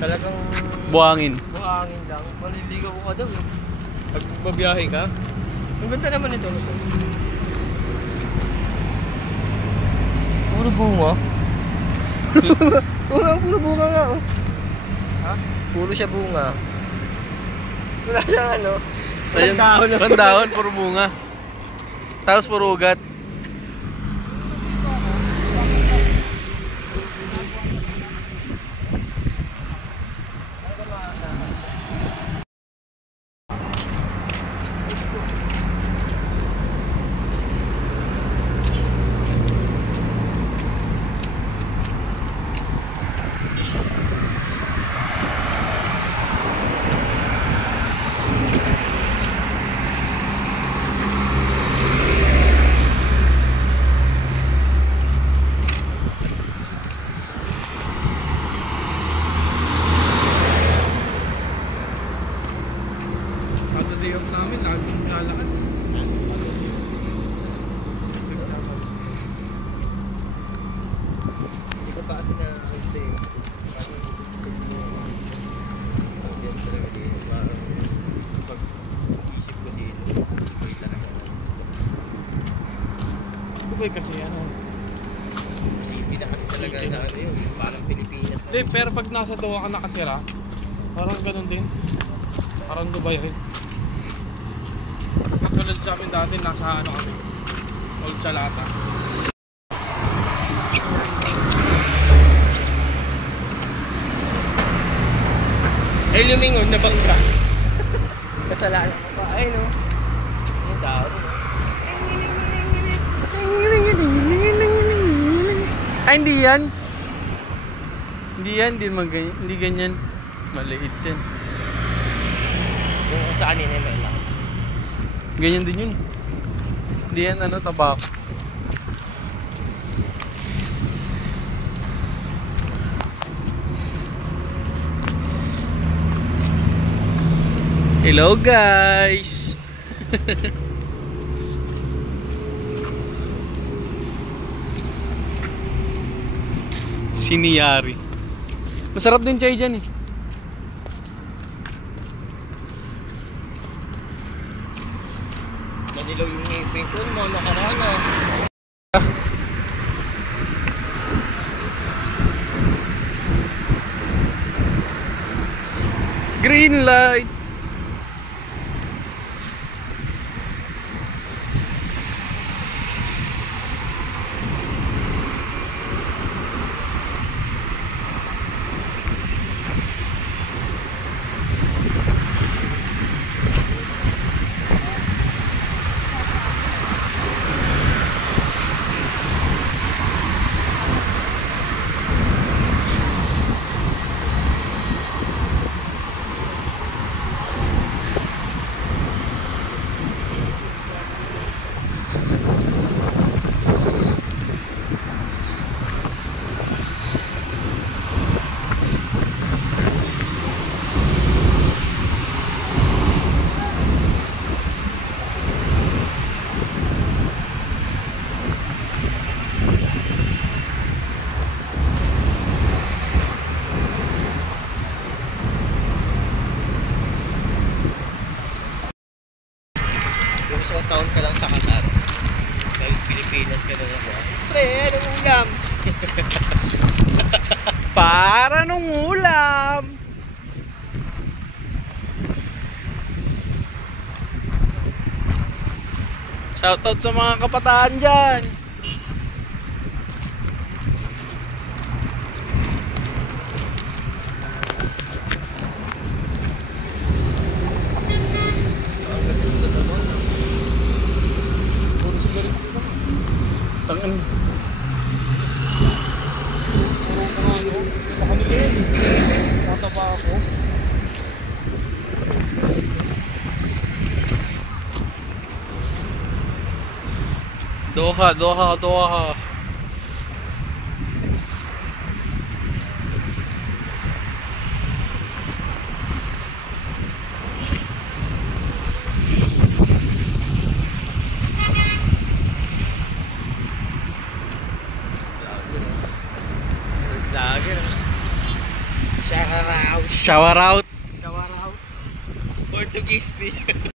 Talagang buhangin. buhangin lang. Maliligaw ka daw eh. Pag babiyahe ka. Ang ganda naman ito. Puro bunga. Puro bunga nga oh. Ha? Puro siya bunga. Wala siyang ano. Walang dahon. Walang dahon, puro bunga. Tapos puro ugat. Day off namin, laging lalakad. Hindi ko pa kasi na stay. Pag-isip ko dito, Dubai talaga. Dubai kasi ano. Kasi pinakas talaga na ano yun, parang Pilipinas. Hindi, pero pag nasa Doha ka nakatira, parang ganun din. Parang Dubai rin. Katulad sa amin dati, nasa ano kami, Old Salata. Eh, lumingon na bangka. Kasalanan ko pa. Ay, no. Yung dahon. Ay, hindi yan. Hindi yan, hindi ganyan. Maliit yan. Yung sa kanina may lang. Ganyan din yun. Hindi yan ano, tabako. Hello guys. Siniyari. Masarap din chai dyan eh. Manilaw yung ngipin ko, mga nakarana. Green light. Isang taon ka lang sa Qatar. Dahil Pilipinas ka na ako. Pre, anong ulam? Para nung ulam. Shoutout sa mga kabataan dyan. Tangan. Mataba ako. Doha, Doha, Doha. Shower out. Shower out. Portuguese speaker.